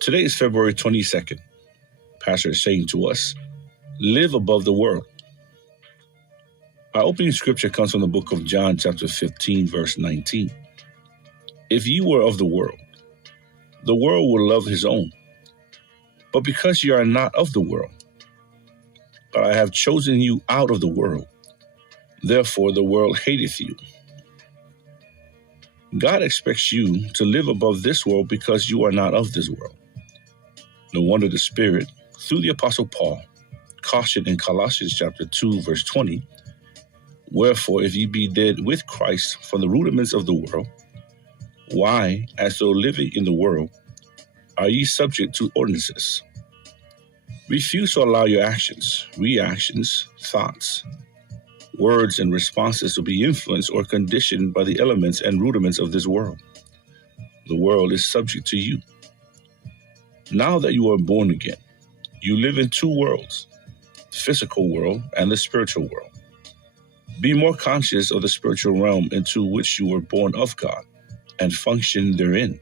Today is February 22nd. Pastor is saying to us, live above the world. Our opening scripture comes from the book of John, chapter 15, verse 19. If ye were of the world will love his own. But because ye are not of the world, but I have chosen you out of the world, therefore the world hateth you. God expects you to live above this world because you are not of this world. No wonder the Spirit, through the Apostle Paul, cautioned in Colossians chapter 2, verse 20, wherefore if ye be dead with Christ from the rudiments of the world, why, as though living in the world, are ye subject to ordinances? Refuse to allow your actions, reactions, thoughts, words, and responses to be influenced or conditioned by the elements and rudiments of this world. The world is subject to you. Now that you are born again, you live in two worlds, the physical world and the spiritual world. Be more conscious of the spiritual realm into which you were born of God and function therein.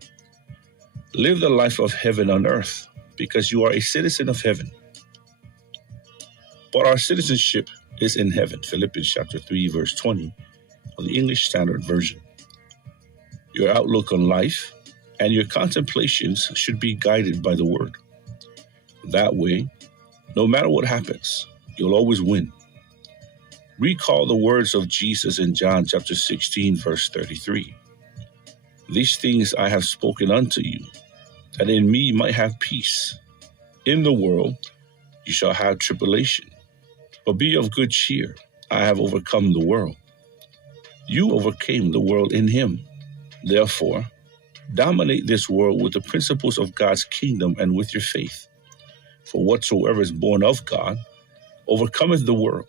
Live the life of heaven on earth because you are a citizen of heaven. But our citizenship is in heaven. Philippians chapter 3, verse 20 of the English Standard Version. Your outlook on life and your contemplations should be guided by the word. That way, no matter what happens, you'll always win. Recall the words of Jesus in John chapter 16, verse 33. These things I have spoken unto you, that in me might have peace. In the world you shall have tribulation, but be of good cheer. I have overcome the world. You overcame the world in him. Therefore, dominate this world with the principles of God's kingdom and with your faith. For whatsoever is born of God overcometh the world.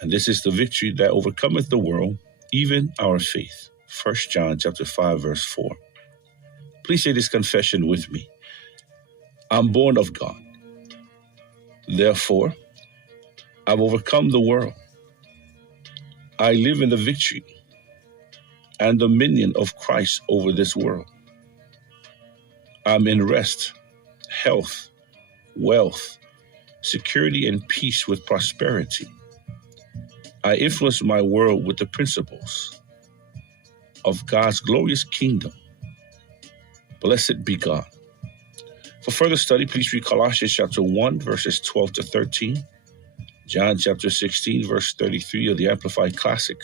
And this is the victory that overcometh the world, even our faith. 1 John chapter 5, verse 4. Please say this confession with me. I'm born of God. Therefore, I've overcome the world. I live in the victory and dominion of Christ over this world. I'm in rest, health, wealth, security, and peace with prosperity. I influence my world with the principles of God's glorious kingdom. Blessed be God. For further study, please read Colossians chapter 1, verses 12 to 13, John chapter 16, verse 33 of the Amplified Classic,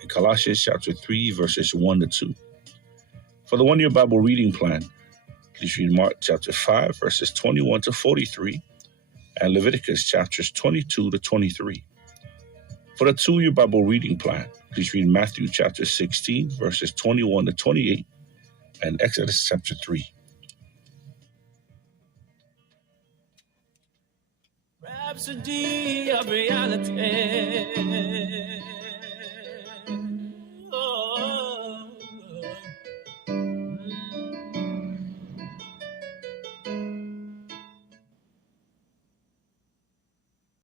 and Colossians chapter 3, verses 1 to 2. For the one-year Bible reading plan, please read Mark chapter 5, verses 21 to 43, and Leviticus chapters 22 to 23. For the two-year Bible reading plan, please read Matthew chapter 16, verses 21 to 28, and Exodus chapter 3. Rhapsody of reality.